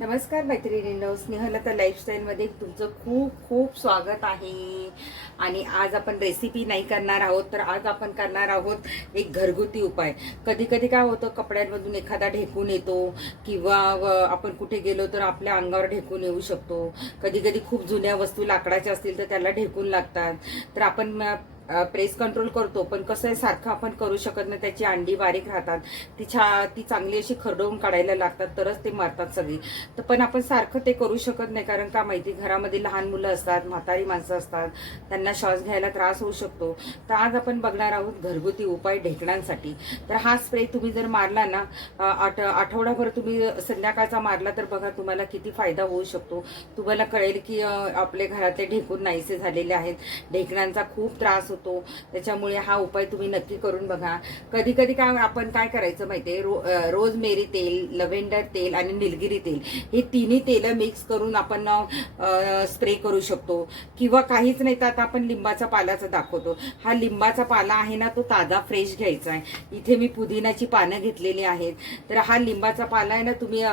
नमस्कार मैत्रिणींनो स्नेहलता लाईफस्टाईलमध्ये तुमचं खूप खूप स्वागत आहे. आणि आज आपण रेसिपी नाही करणार आहोत तर आज आपण करणार आहोत एक घरगुती उपाय. कधी कधी काय होतं कपड्यांमधून एखादा ढेकून येतो किंवा व- आपण कुठे गेलो तर आपल्या अंगावर ढेकून येऊ शकतो. कधी कधी खूप जुन्या वस्तू लाकडाच्या असतील तर त्याला ढेकून लागतात. तर आपण प्रेस कंट्रोल करतो पण कसं आहे सारखं आपण करू शकत नाही त्याची अंडी बारीक राहतात. ती छा ती चांगली अशी खरडवून काढायला लागतात तरच ते मारतात सगळी. तर पण आपण सारखं ते करू शकत नाही कारण का माहिती घरामध्ये लहान मुलं असतात म्हातारी माणसं असतात त्यांना श्वास घ्यायला त्रास होऊ शकतो. तर आज आपण बघणार आहोत घरगुती उपाय ढेकणांसाठी. तर हा स्प्रे तुम्ही जर मारला ना आठ आठवडाभर तुम्ही संध्याकाळचा मारला तर बघा तुम्हाला किती फायदा होऊ शकतो. तुम्हाला कळेल की आपले घरातले ढेकून नाहीसे झालेले आहेत. ढेकणांचा खूप त्रास होतो. त्याच्यामुळे हा उपाय तुम्ही नक्की करून बघा. कधी कधी काय आपण काय करायचं माहितीये? रो रोज रोजमेरी तेल लव्हेंडर तेल आणि निलगिरी तेल हे तिन्ही तेलं मिक्स करून आपण स्प्रे करू शकतो. किंवा काहीच नाही तर आता आपण लिंबाचा पालाचा दाखवतो. हा लिंबाचा पाला आहे ना तो ताजा फ्रेश घ्यायचा आहे. इथे मी पुदिनाची पानं घेतलेली आहेत. तर हा लिंबाचा पाला आहे ना तुम्ही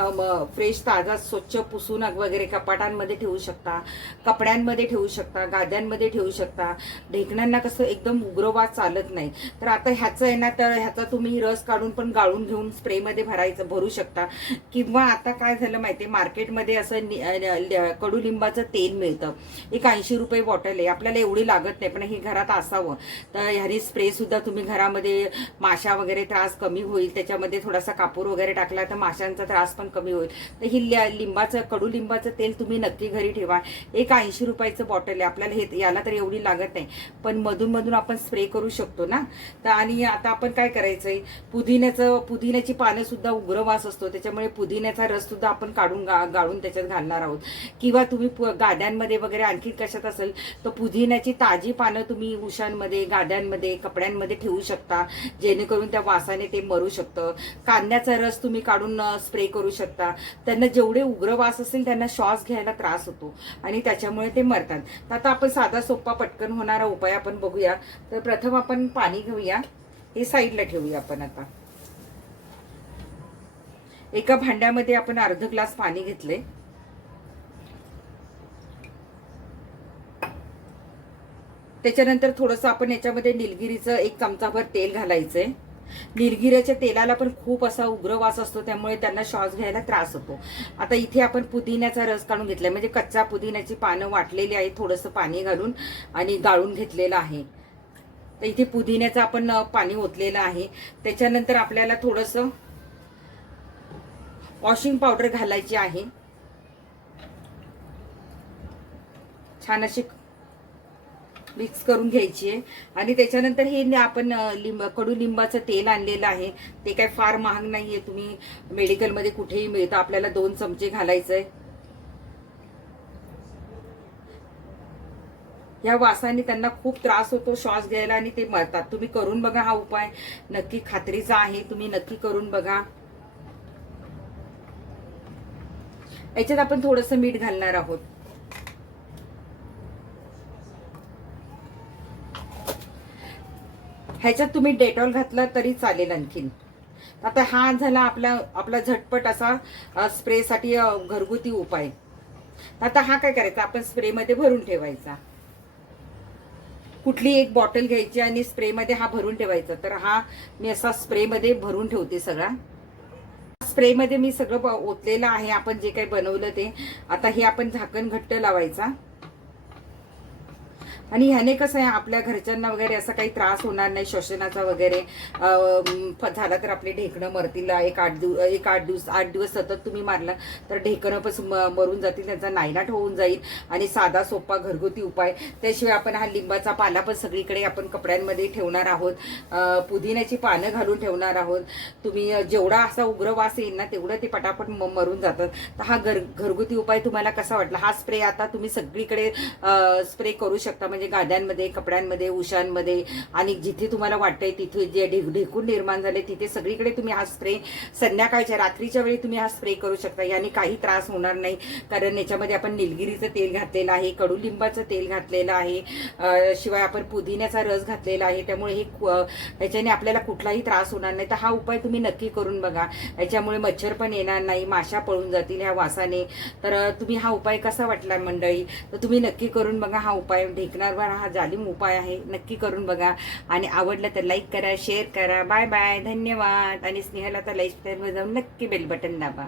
फ्रेश ताजा स्वच्छ पुसून वगैरे कपाटांमध्ये ठेवू शकता. कपड्यांमध्ये ठेवू शकता. गाद्यांमध्ये ठेवू शकता. ढेकणांना कसं एकदम उग्रवाद चालत नाही. तर आता ह्याचं आहे ना तर ह्याचा तुम्ही रस काढून पण गाळून घेऊन स्प्रेमध्ये भरायचं भरू शकता. किंवा आता काय झालं माहितीये मार्केटमध्ये असं नि- ल- कडुलिंबाचं तेल मिळतं. एक ऐंशी रुपये बॉटल आहे. आपल्याला एवढी लागत नाही पण हे घरात असावं. तर ह्यानी स्प्रे सुद्धा तुम्ही घरामध्ये माशा वगैरे त्रास कमी होईल. त्याच्यामध्ये थोडासा कापूर वगैरे टाकला तर माशांचा त्रास पण कमी होईल. तर ही लिंबाचं कडुलिंबाचं तेल तुम्ही नक्की घरी ठेवा. एक ऐंशी रुपयाचं बॉटल आहे. आपल्याला हे याला तर एवढी लागत नाही. पण मग मधूनमधून आपण स्प्रे करू शकतो ना? तर आणि आता आपण काय करायचंय? पुदिन्याचं पुदिन्याची पानं सुद्धा उग्र वास असतो. त्याच्यामुळे पुदिन्याचा रस सुद्धा आपण काढून गा- गाळून त्याच्यात घालणार आहोत. किंवा तुम्ही पु- गाद्यांमध्ये वगैरे आणखी कशात असेल तर पुदिन्याची ताजी पानं तुम्ही उशांमध्ये गाद्यांमध्ये कपड्यांमध्ये ठेवू शकता. जेणेकरून त्या वासाने ते मरू शकतं. कांद्याचा रस तुम्ही काढून स्प्रे करू शकता. त्यांना जेवढे उग्र वास असेल त्यांना श्वास घ्यायला त्रास होतो. आणि त्याच्यामुळे ते मरतात. तर आता आपण साधा सोपा पटकन होणारा उपाय आपण बघूया. तर प्रथम आपण पाणी घेऊया. हे साईडला ठेवूया आपण आता. एका भांड्यामध्ये आपण अर्ध ग्लास पाणी घेतले. त्याच्यानंतर थोडंसं आपण याच्यामध्ये निलगिरीचं एक चमचाभर तेल घालायचंय. निरगिऱ्याच्या तेलाला पण खूप असा उग्र वास असतो त्यामुळे त्यांना श्वास घ्यायला त्रास होतो. आता इथे आपण पुदिन्याचा रस काढून घेतलाय म्हणजे कच्चा पुदिन्याची पानं वाटलेली आहे थोडंसं पाणी घालून आणि गाळून घेतलेलं आहे. तर इथे पुदिन्याचं आपण पाणी ओतलेलं आहे. त्याच्यानंतर आपल्याला थोडंसं वॉशिंग पावडर घालायची आहे. छान अशी मिक्स करून घ्यायची आहे. आणि त्याच्यानंतर हे आपण लिंब कडुलिंबाचं तेल आणलेलं आहे. ते काय फार महाग नाही आहे. तुम्ही मेडिकलमध्ये कुठेही मिळतं. आपल्याला दोन चमचे घालायचं आहे या वासाने त्यांना खूप त्रास होतो श्वास घ्यायला आणि ते मरतात. तुम्ही करून बघा हा उपाय. नक्की खात्रीचा आहे. तुम्ही नक्की करून बघा. याच्यात आपण थोडस मीठ घालणार आहोत. ह्याच्यात तुम्ही डेटॉल घातला तरी चालेल आणखीन. आता हा झाला आपला आपला झटपट असा स्प्रेसाठी घरगुती उपाय. आता हा काय करायचा? आपण स्प्रेमध्ये भरून ठेवायचा. कुठली एक बॉटल घ्यायची आणि स्प्रेमध्ये हा भरून ठेवायचा. तर हा मी असा स्प्रेमध्ये भरून ठेवते सगळा. स्प्रेमध्ये मी सगळं ब- ओतलेलं आहे. आपण जे काही बनवलं ते. आता हे आपण झाकण घट्ट लावायचा. आणि ह्याने कसं आहे आपल्या घरच्यांना वगैरे असा काही त्रास होणार नाही श्वसनाचा वगैरे फ- झाला तर आपले ढेकणं मरतील एक आठ दिवस एक आठ दिवस आठ दिवस सतत तुम्ही मारला तर ढेकणं पण म- मरून जातील त्यांचा नायनाट होऊन जाईल आणि साधा सोपा घरगुती उपाय. त्याशिवाय आपण हा लिंबाचा पाला पण सगळीकडे आपण कपड्यांमध्ये ठेवणार आहोत. पुदिन्याची पानं घालून ठेवणार आहोत. तुम्ही जेवढा असा उग्र वास येईल ना तेवढं ते पटापट म- मरून जातात. तर हा घर घरगुती उपाय तुम्हाला कसा वाटला? हा स्प्रे आता तुम्ही सगळीकडे स्प्रे करू शकता. म्हणजे गाद्यांमध्ये कपड्यांमध्ये उशांमध्ये आणि जिथे तुम्हाला वाटतंय तिथे जे ढेक ढेकून निर्माण झाले तिथे सगळीकडे तुम्ही हा स्प्रे संध्याकाळच्या रात्रीच्या वेळी तुम्ही हा स्प्रे करू शकता. याने काही त्रास होणार नाही. कारण याच्यामध्ये आपण निलगिरीचं तेल घातलेलं आहे कडुलिंबाचं तेल घातलेलं आहे शिवाय आपण पुदिन्याचा रस घातलेला आहे. त्यामुळे हे याच्याने ह्याच्याने आपल्याला कुठलाही त्रास होणार नाही. तर हा उपाय तुम्ही नक्की करून बघा. याच्यामुळे मच्छर पण येणार नाही माशा पळून जातील ह्या वासाने. तर तुम्ही हा उपाय कसा वाटला मंडळी? तर तुम्ही नक्की करून बघा हा उपाय. ढेकणार ढेकणारवर हा जालिम उपाय आहे. नक्की करून बघा. आणि आवडलं तर लाईक करा शेअर करा. बाय बाय धन्यवाद. आणि स्नेहला तर लाईफ जाऊन नक्की बेल बटन दाबा.